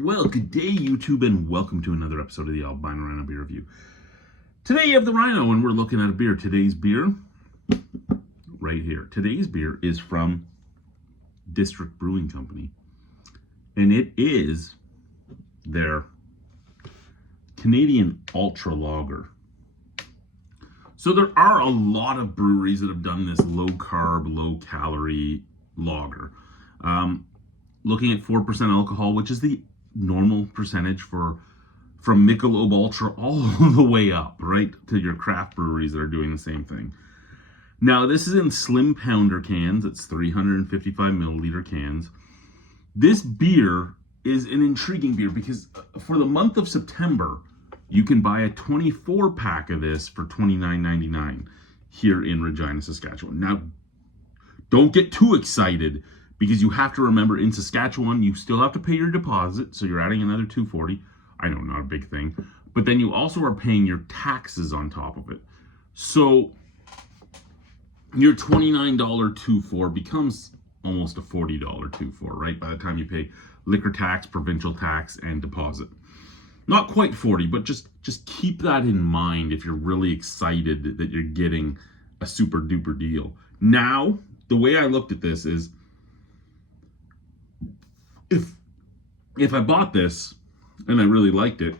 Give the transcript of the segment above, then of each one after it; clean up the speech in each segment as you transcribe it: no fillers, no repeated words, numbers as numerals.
Well, good day, YouTube, and welcome to another episode of the Albino Rhino Beer Review. Today you have the Rhino, and we're looking at a beer. Today's beer, right here. Today's beer is from District Brewing Company, and it is their Canadian Ultra Lager. So there are a lot of breweries that have done this low-carb, low-calorie lager. Looking at 4% alcohol, which is the normal percentage from Michelob Ultra all the way up, right, to your craft breweries that are doing the same thing. Now, this is in slim pounder cans. It's 355 milliliter cans. This beer is an intriguing beer because for the month of September, you can buy a 24 pack of this for $29.99 here in Regina, Saskatchewan. Now, don't get too excited, because you have to remember, in Saskatchewan, you still have to pay your deposit, so you're adding another $2.40. I know, not a big thing. But then you also are paying your taxes on top of it. So your $29 $2.4 becomes almost a $40 $2.4, right? By the time you pay liquor tax, provincial tax, and deposit. Not quite 40, but just keep that in mind if you're really excited that you're getting a super duper deal. Now, the way I looked at this is, if I bought this and I really liked it,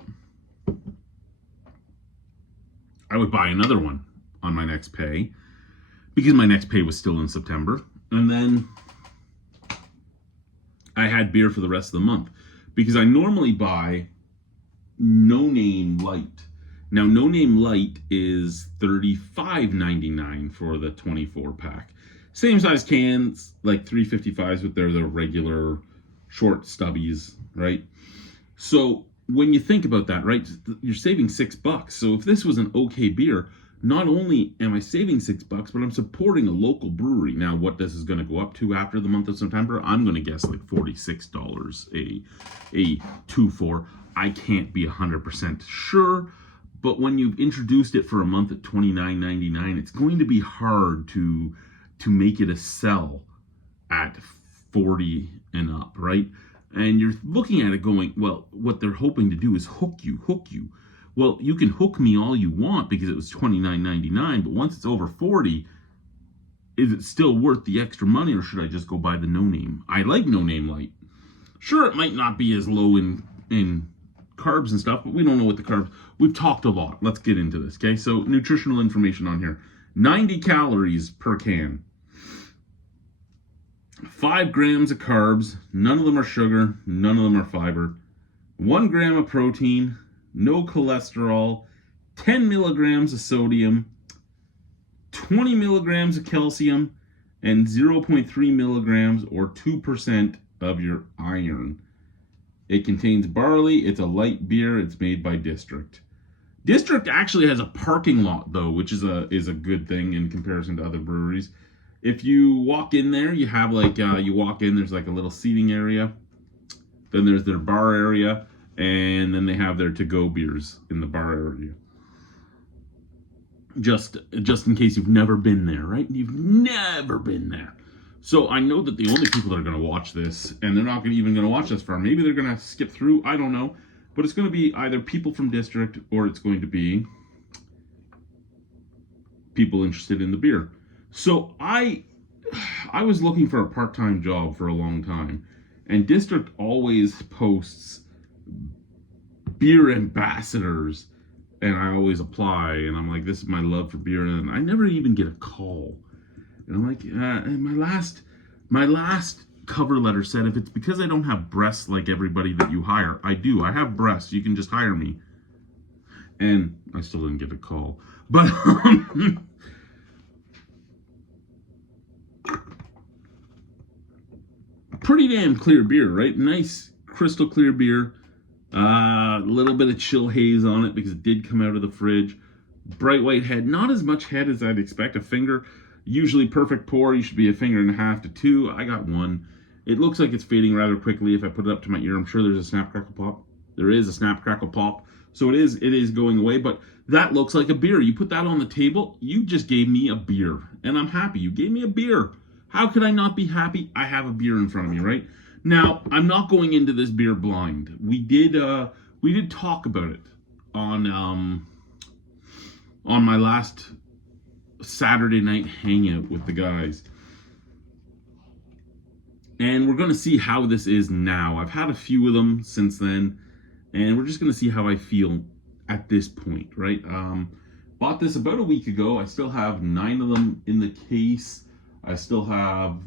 I would buy another one on my next pay, because my next pay was still in September. And then I had beer for the rest of the month, because I normally buy No Name Light. Now, No Name Light is $35.99 for the 24 pack. Same size cans, like 355s, but they're the regular short stubbies, right? So when you think about that, right, you're saving $6. So if this was an okay beer, not only am I saving $6, but I'm supporting a local brewery. Now, what this is going to go up to after the month of September, I'm going to guess like $46 a 2.4. I can't be 100% sure, but when you've introduced it for a month at $29.99, it's going to be hard to make it a sell at 40 and up, right? And you're looking at it going, well, what they're hoping to do is hook you. Well, you can hook me all you want because it was $29.99, but once it's over 40, is it still worth the extra money, or should I just go buy the No Name? I like No Name Light. Sure, it might not be as low in carbs and stuff, but we don't know what the carbs. We've talked a lot. Let's get into this, okay? So nutritional information on here. 90 calories per can. 5 grams of carbs, none of them are sugar, none of them are fiber. 1 gram of protein, no cholesterol, 10 milligrams of sodium, 20 milligrams of calcium, and 0.3 milligrams or 2% of your iron. It contains barley, it's a light beer, it's made by District. District actually has a parking lot though, which is a good thing in comparison to other breweries. If you walk in there, you have like, you walk in, there's like a little seating area. Then there's their bar area. And then they have their to-go beers in the bar area. Just in case you've never been there, right? You've never been there. So I know that the only people that are going to watch this, and they're not even going to watch this far, maybe they're going to skip through, I don't know. But it's going to be either people from District, or it's going to be people interested in the beer. So I was looking for a part-time job for a long time, and District always posts beer ambassadors, and I always apply, and I'm like, this is my love for beer, and I never even get a call. And I'm like, and my last cover letter said, if it's because I don't have breasts like everybody that you hire, I do. I have breasts. You can just hire me. And I still didn't get a call. But pretty damn clear beer, right? Nice crystal clear beer. A little bit of chill haze on it because it did come out of the fridge. Bright white head. Not as much head as I'd expect. A finger. Usually perfect pour. You should be a finger and a half to 2. I got 1. It looks like it's fading rather quickly. If I put it up to my ear, I'm sure there's a snap crackle pop. There is a snap crackle pop. So it is going away. But that looks like a beer. You put that on the table, you just gave me a beer. And I'm happy. You gave me a beer. How could I not be happy? I have a beer in front of me, right? Now, I'm not going into this beer blind. We did talk about it on my last Saturday night hangout with the guys. And we're going to see how this is now. I've had a few of them since then, and we're just going to see how I feel at this point, right? Bought this about a week ago. I still have 9 of them in the case. I still have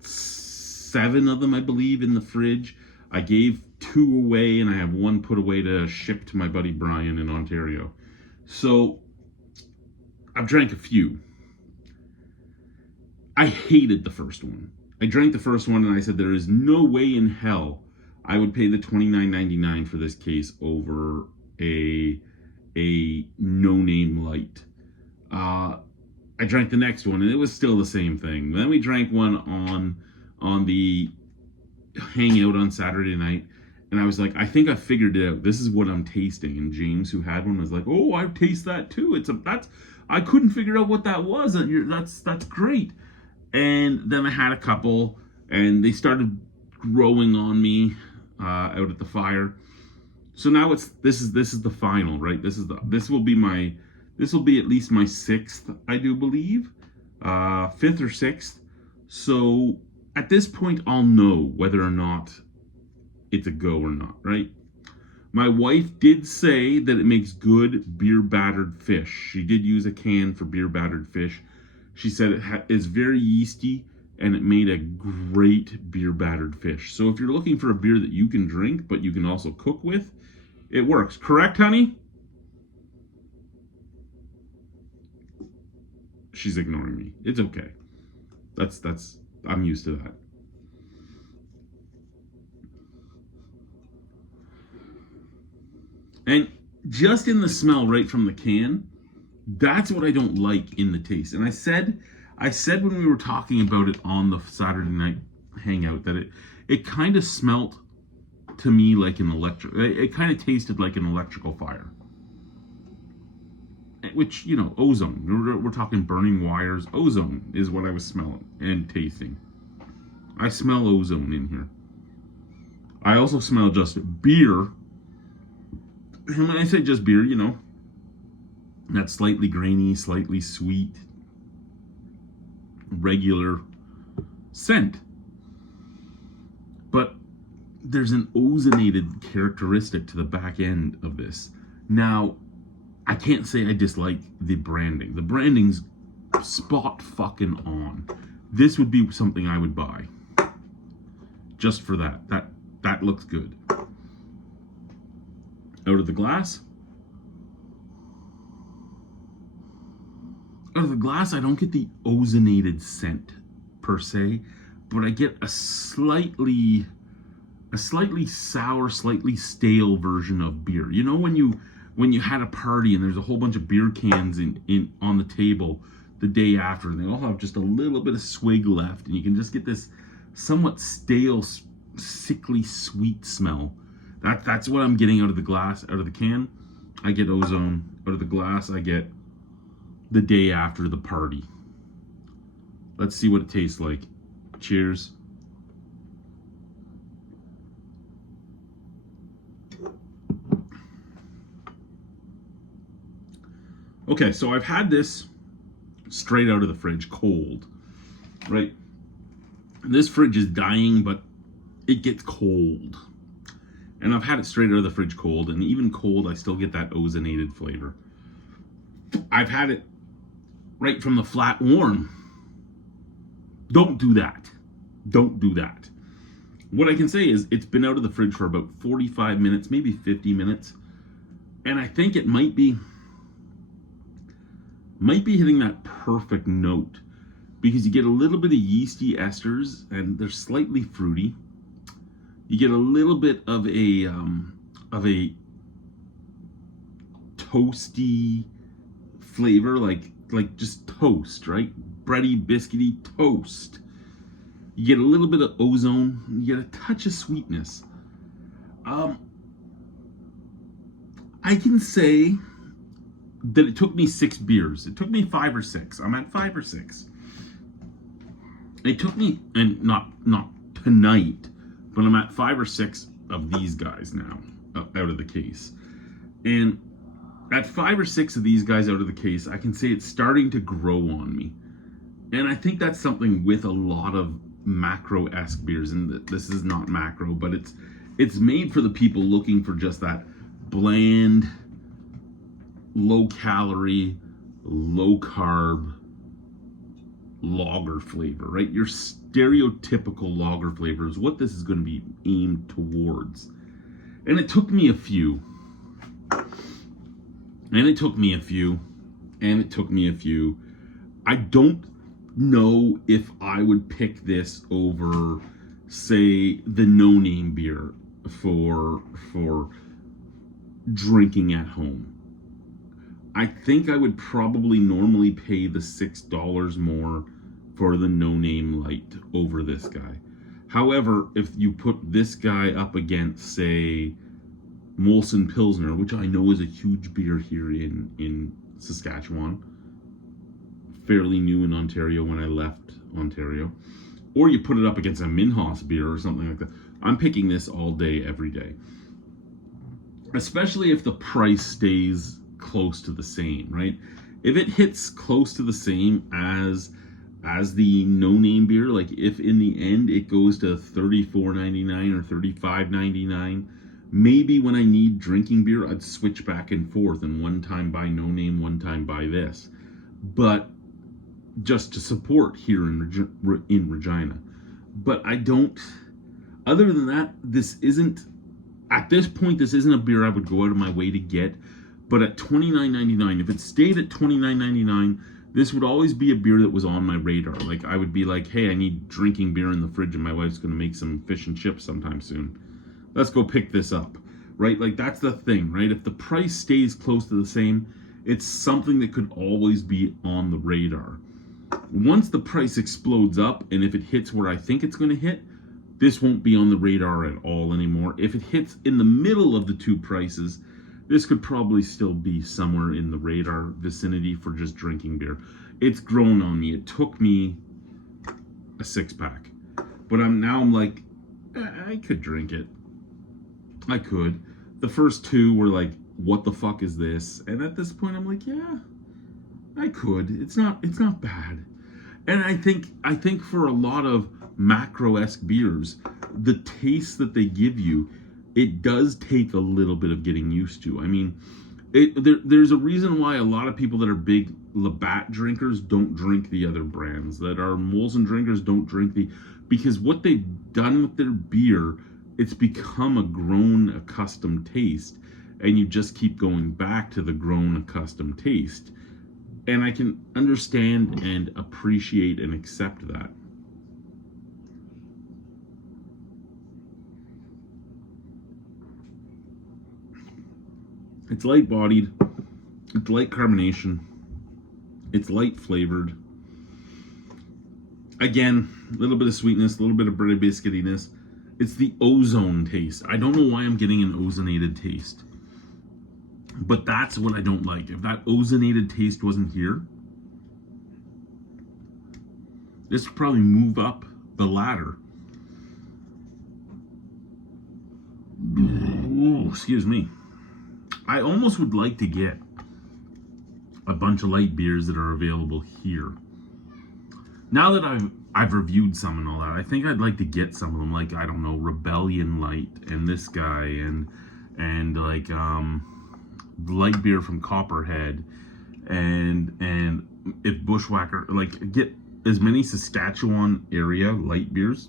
7 of them, I believe, in the fridge. I gave 2 away, and I have 1 put away to ship to my buddy Brian in Ontario. So I've drank a few. I hated the first one. I drank the first one and I said there is no way in hell I would pay the $29.99 for this case over a no-name light. I drank the next one and it was still the same thing. Then we drank one on the hangout on Saturday night, and I was like, I think I figured it out. This is what I'm tasting. And James, who had one, was like, oh, I taste that too. I couldn't figure out what that was. That's great. And then I had a couple, and they started growing on me out at the fire. So now this is the final, right? This will be at least my 6th, I do believe, 5th or 6th. So at this point, I'll know whether or not it's a go or not, right? My wife did say that it makes good beer battered fish. She did use a can for beer battered fish. She said it is very yeasty, and it made a great beer battered fish. So if you're looking for a beer that you can drink, but you can also cook with, it works. Correct, honey? She's ignoring me. It's okay. I'm used to that. And just in the smell right from the can, that's what I don't like in the taste. And I said when we were talking about it on the Saturday night hangout that it kind of smelt to me like it kind of tasted like an electrical fire. Which, ozone. We're talking burning wires. Ozone is what I was smelling and tasting. I smell ozone in here. I also smell just beer. And when I say just beer, that slightly grainy, slightly sweet, regular scent. But there's an ozonated characteristic to the back end of this. Now, I can't say I dislike the branding. The branding's spot fucking on. This would be something I would buy. Just for that. That looks good. Out of the glass. Out of the glass, I don't get the ozonated scent per se, but I get a slightly sour, slightly stale version of beer. You know when you had a party and there's a whole bunch of beer cans in on the table the day after, and they all have just a little bit of swig left, and you can just get this somewhat stale, sickly sweet smell. That's what I'm getting out of the glass. Out of the can, I get ozone. Out of the glass, I get the day after the party. Let's see what it tastes like. Cheers. Okay, so I've had this straight out of the fridge, cold, right? This fridge is dying, but it gets cold. And I've had it straight out of the fridge cold, and even cold, I still get that ozonated flavor. I've had it right from the flat warm. Don't do that. Don't do that. What I can say is it's been out of the fridge for about 45 minutes, maybe 50 minutes. And I think it might be hitting that perfect note, because you get a little bit of yeasty esters and they're slightly fruity. You get a little bit of a toasty flavor, like just toast, right? Bready, biscuity toast. You get a little bit of ozone. You get a touch of sweetness. I can say that it took me 6 beers. It took me 5 or 6. I'm at 5 or 6. It took me, and not tonight, but I'm at 5 or 6 of these guys now out of the case. And at 5 or 6 of these guys out of the case, I can say it's starting to grow on me. And I think that's something with a lot of macro-esque beers, and this is not macro, but it's made for the people looking for just that bland, low calorie, low carb lager flavor, right? Your stereotypical lager flavor is what this is going to be aimed towards. And it took me a few. I don't know if I would pick this over, say, the no-name beer for drinking at home. I think I would probably normally pay the $6 more for the no-name light over this guy. However, if you put this guy up against, say, Molson Pilsner, which I know is a huge beer here in Saskatchewan, fairly new in Ontario when I left Ontario, or you put it up against a Minhas beer or something like that, I'm picking this all day, every day. Especially if the price stays close to the same, right? If it hits close to the same as the no-name beer, like if in the end it goes to $34.99 or $35.99, maybe when I need drinking beer, I'd switch back and forth and one time buy no-name, one time buy this. But just to support here in Regina. But I don't, other than that, at this point, this isn't a beer I would go out of my way to get. But at $29.99, if it stayed at $29.99, this would always be a beer that was on my radar. Like, I would be like, hey, I need drinking beer in the fridge and my wife's going to make some fish and chips sometime soon. Let's go pick this up, right? Like, that's the thing, right? If the price stays close to the same, it's something that could always be on the radar. Once the price explodes up, and if it hits where I think it's going to hit, this won't be on the radar at all anymore. If it hits in the middle of the two prices, this could probably still be somewhere in the radar vicinity for just drinking beer. It's grown on me. It took me a 6-pack. But I'm like, I could drink it. I could. The first two were like, what the fuck is this? And at this point, I'm like, yeah, I could. It's not bad. And I think for a lot of macro-esque beers, the taste that they give you, it does take a little bit of getting used to. I mean, there's a reason why a lot of people that are big Labatt drinkers don't drink the other brands, that are Molson drinkers don't drink because what they've done with their beer, it's become a grown, accustomed taste, and you just keep going back to the grown, accustomed taste. And I can understand and appreciate and accept that. It's light-bodied, it's light carbonation, it's light flavored. Again, a little bit of sweetness, a little bit of bready biscuitiness. It's the ozone taste. I don't know why I'm getting an ozonated taste, but that's what I don't like. If that ozonated taste wasn't here, this would probably move up the ladder. Ooh, excuse me. I almost would like to get a bunch of light beers that are available here. Now that I've reviewed some and all that, I think I'd like to get some of them, like, I don't know, Rebellion Light and this guy and like light beer from Copperhead and if Bushwhacker, like, get as many Saskatchewan area light beers,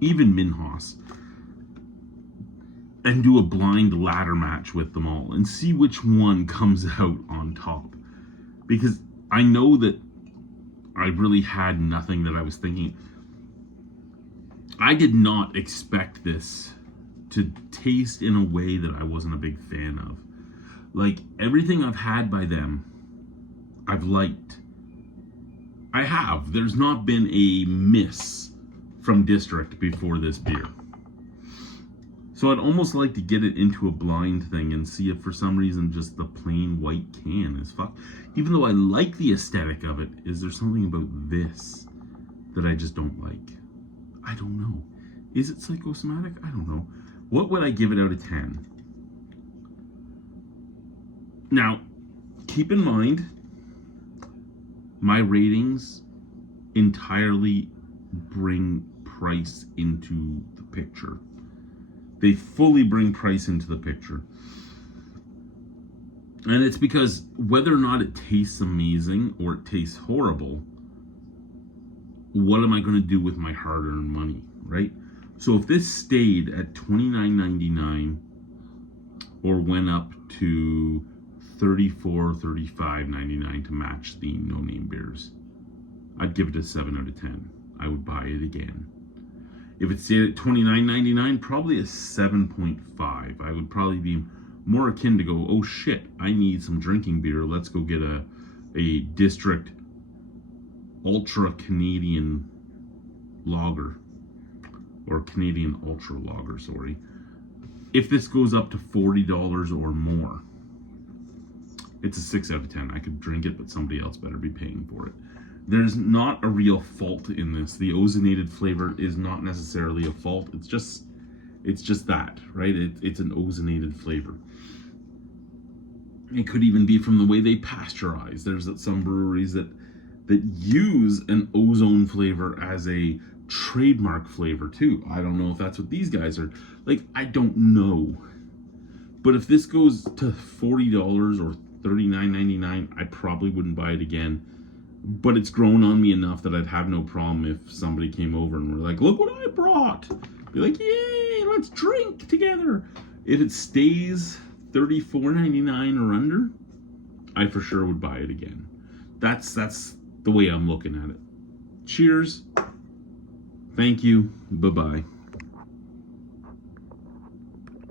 even Minhas, and do a blind ladder match with them all and see which one comes out on top. Because I know that I really had nothing that I was thinking. I did not expect this to taste in a way that I wasn't a big fan of. Like, everything I've had by them, I've liked. I have. There's not been a miss from District before this beer. So I'd almost like to get it into a blind thing and see if for some reason just the plain white can is fuck. Even though I like the aesthetic of it, is there something about this that I just don't like? I don't know. Is it psychosomatic? I don't know. What would I give it out of 10? Now, keep in mind, my ratings entirely bring price into the picture. They fully bring price into the picture. And it's because whether or not it tastes amazing or it tastes horrible, what am I going to do with my hard-earned money, right? So if this stayed at $29.99 or went up to $34, $35.99 to match the no-name beers, I'd give it a 7 out of 10. I would buy it again. If it stayed at $29.99, probably a 7.5. I would probably be more akin to go, oh shit, I need some drinking beer. Let's go get a District Ultra Canadian Lager. Or Canadian Ultra Lager, sorry. If this goes up to $40 or more, it's a 6 out of 10. I could drink it, but somebody else better be paying for it. There's not a real fault in this. The ozonated flavor is not necessarily a fault. It's just that, right? It's an ozonated flavor. It could even be from the way they pasteurize. There's some breweries that use an ozone flavor as a trademark flavor too. I don't know if that's what these guys are like. I don't know. But if this goes to $40 or $39.99, I probably wouldn't buy it again. But it's grown on me enough that I'd have no problem if somebody came over and were like, look what I brought. Be like, yay, let's drink together. If it stays $34.99 or under, I for sure would buy it again. That's the way I'm looking at it. Cheers. Thank you. Bye-bye.